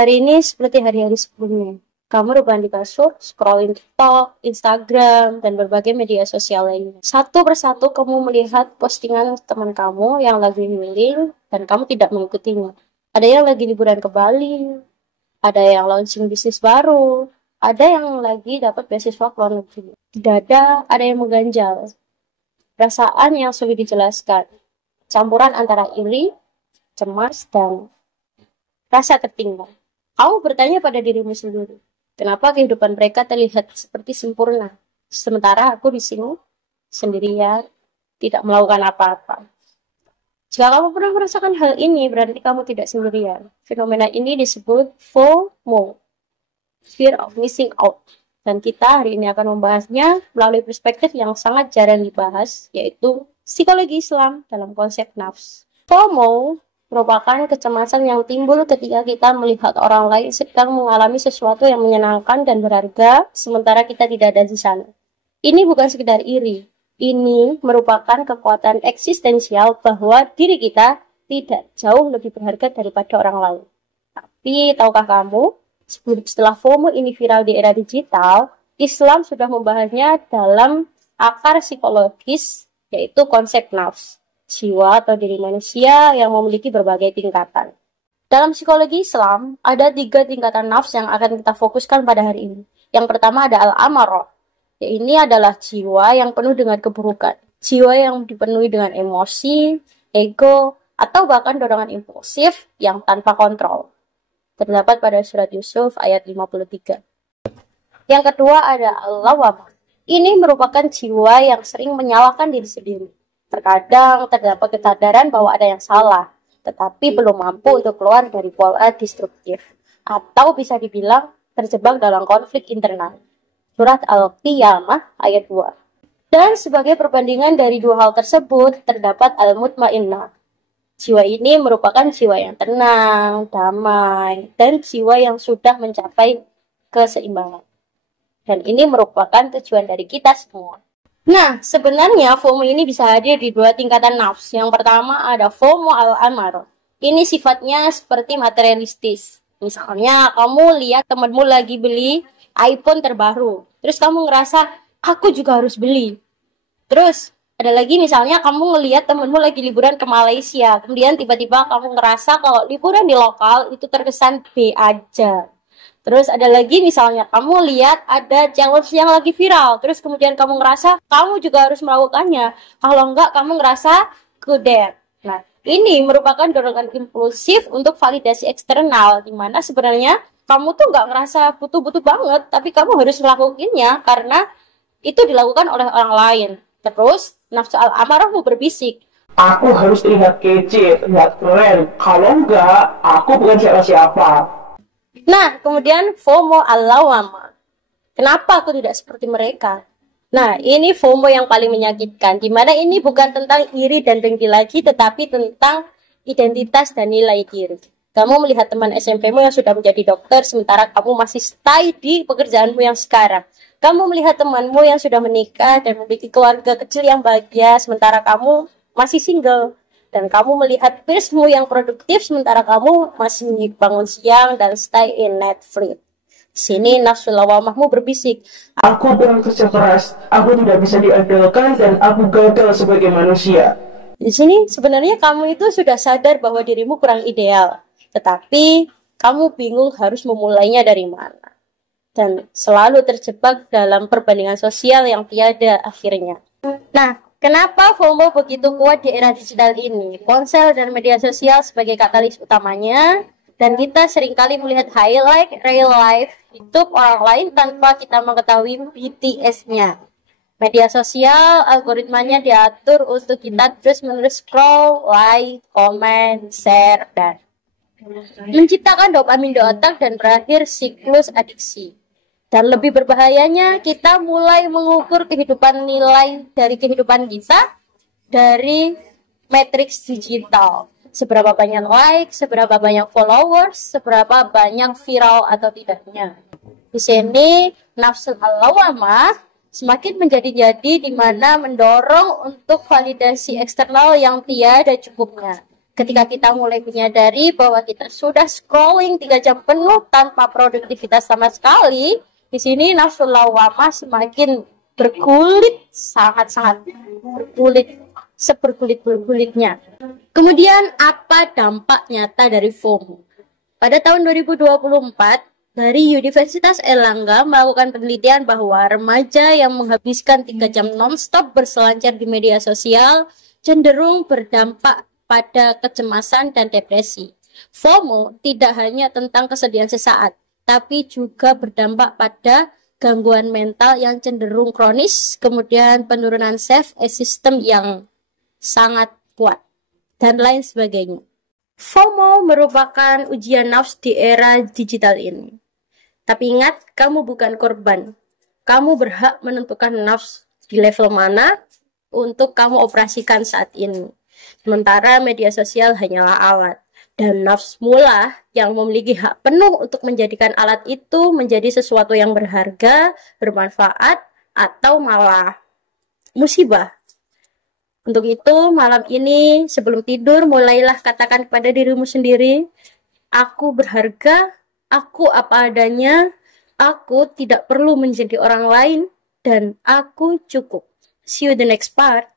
Hari ini seperti hari-hari sebelumnya. Kamu rebahan di kasur, scrolling TikTok, Instagram, dan berbagai media sosial lainnya. Satu persatu kamu melihat postingan teman kamu yang lagi healing, dan kamu tidak mengikutinya. Ada yang lagi liburan ke Bali, ada yang launching bisnis baru, ada yang lagi dapat beasiswa ke luar negeri. Di dada ada yang mengganjal. Perasaan yang sulit dijelaskan. Campuran antara iri, cemas, dan rasa tertinggal. Kamu bertanya pada dirimu sendiri, kenapa kehidupan mereka terlihat seperti sempurna, sementara aku di sini sendirian, tidak melakukan apa-apa. Jika kamu pernah merasakan hal ini, berarti kamu tidak sendirian. Fenomena ini disebut FOMO, Fear of Missing Out. Dan kita hari ini akan membahasnya melalui perspektif yang sangat jarang dibahas, yaitu psikologi Islam dalam konsep nafs. FOMO merupakan kecemasan yang timbul ketika kita melihat orang lain sedang mengalami sesuatu yang menyenangkan dan berharga, sementara kita tidak ada di sana. Ini bukan sekedar iri. Ini merupakan kekuatan eksistensial bahwa diri kita tidak jauh lebih berharga daripada orang lain. Tapi, tahukah kamu, setelah FOMO ini viral di era digital, Islam sudah membahasnya dalam akar psikologis, yaitu konsep nafs, jiwa atau diri manusia yang memiliki berbagai tingkatan. Dalam psikologi Islam, ada 3 tingkatan nafs yang akan kita fokuskan pada hari ini. Yang pertama ada al-amarah. Ini adalah jiwa yang penuh dengan keburukan. Jiwa yang dipenuhi dengan emosi, ego, atau bahkan dorongan impulsif yang tanpa kontrol. Terdapat pada surat Yusuf ayat 53. Yang kedua ada al-lawamah. Ini merupakan jiwa yang sering menyalahkan diri sendiri. Terkadang terdapat kesadaran bahwa ada yang salah, tetapi belum mampu untuk keluar dari pola destruktif. Atau bisa dibilang terjebak dalam konflik internal. Surat Al-Qiyamah ayat 2. Dan sebagai perbandingan dari 2 hal tersebut, terdapat al-mutmainnah. Jiwa ini merupakan jiwa yang tenang, damai, dan jiwa yang sudah mencapai keseimbangan. Dan ini merupakan tujuan dari kita semua. Nah, sebenarnya FOMO ini bisa hadir di 2 tingkatan nafs. Yang pertama ada FOMO al-amarah. Ini sifatnya seperti materialistis. Misalnya, kamu lihat temanmu lagi beli iPhone terbaru. Terus kamu ngerasa, aku juga harus beli. Terus, ada lagi misalnya kamu ngelihat temenmu lagi liburan ke Malaysia. Kemudian tiba-tiba kamu ngerasa kalau liburan di lokal itu terkesan B aja. Terus ada lagi misalnya kamu lihat ada challenge yang lagi viral. Terus kemudian kamu ngerasa kamu juga harus melakukannya. Kalau enggak kamu ngerasa kudet. Nah, ini merupakan dorongan impulsif untuk validasi eksternal. Dimana sebenarnya kamu tuh nggak ngerasa butuh-butuh banget, tapi kamu harus melakukannya karena itu dilakukan oleh orang lain. Terus, nafsu al-amarahmu berbisik. Aku harus terlihat kece, terlihat keren. Kalau enggak, aku bukan siapa-siapa. Nah, kemudian FOMO al-lawamah. Kenapa aku tidak seperti mereka? Nah, ini FOMO yang paling menyakitkan. Dimana ini bukan tentang iri dan dengki lagi, tetapi tentang identitas dan nilai diri. Kamu melihat teman SMP-mu yang sudah menjadi dokter, sementara kamu masih stay di pekerjaanmu yang sekarang. Kamu melihat temanmu yang sudah menikah dan memiliki keluarga kecil yang bahagia, sementara kamu masih single. Dan kamu melihat peersmu yang produktif, sementara kamu masih bangun siang dan stay in Netflix. Sini nafsu lawamahmu berbisik. Aku kurang kerja keras, aku tidak bisa diandalkan, dan aku gagal sebagai manusia. Di sini sebenarnya kamu itu sudah sadar bahwa dirimu kurang ideal. Tetapi kamu bingung harus memulainya dari mana. Dan selalu terjebak dalam perbandingan sosial yang tiada akhirnya. Nah, kenapa FOMO begitu kuat di era digital ini? Ponsel dan media sosial sebagai katalis utamanya. Dan kita seringkali melihat highlight real life hidup orang lain tanpa kita mengetahui BTS-nya. Media sosial, algoritmanya diatur untuk kita terus-menerus scroll, like, comment, share, dan menciptakan dopamin di otak dan berakhir siklus adiksi. Dan lebih berbahayanya, kita mulai mengukur kehidupan nilai dari kehidupan kita dari matriks digital. Seberapa banyak like, seberapa banyak followers, seberapa banyak viral atau tidaknya. Di sini, nafsu al-lawamah semakin menjadi-jadi di mana mendorong untuk validasi eksternal yang tiada cukupnya. Ketika kita mulai menyadari bahwa kita sudah scrolling 3 jam penuh tanpa produktivitas sama sekali, di sini nafsu lawamah semakin bergulit, sangat-sangat bergulit, sebergulit-bergulitnya. Kemudian apa dampak nyata dari FOMO? Pada tahun 2024, dari Universitas Airlangga melakukan penelitian bahwa remaja yang menghabiskan 3 jam non-stop berselancar di media sosial cenderung berdampak pada kecemasan dan depresi. FOMO tidak hanya tentang kesedihan sesaat, tapi juga berdampak pada gangguan mental yang cenderung kronis, kemudian penurunan self-esteem yang sangat kuat, dan lain sebagainya. FOMO merupakan ujian nafs di era digital ini. Tapi ingat, kamu bukan korban. Kamu berhak menentukan nafs di level mana untuk kamu operasikan saat ini. Sementara media sosial hanyalah alat. Dan nafsmulah yang memiliki hak penuh untuk menjadikan alat itu menjadi sesuatu yang berharga, bermanfaat, atau malah musibah. Untuk itu, malam ini sebelum tidur, mulailah katakan kepada dirimu sendiri, aku berharga, aku apa adanya, aku tidak perlu menjadi orang lain, dan aku cukup. See you the next part.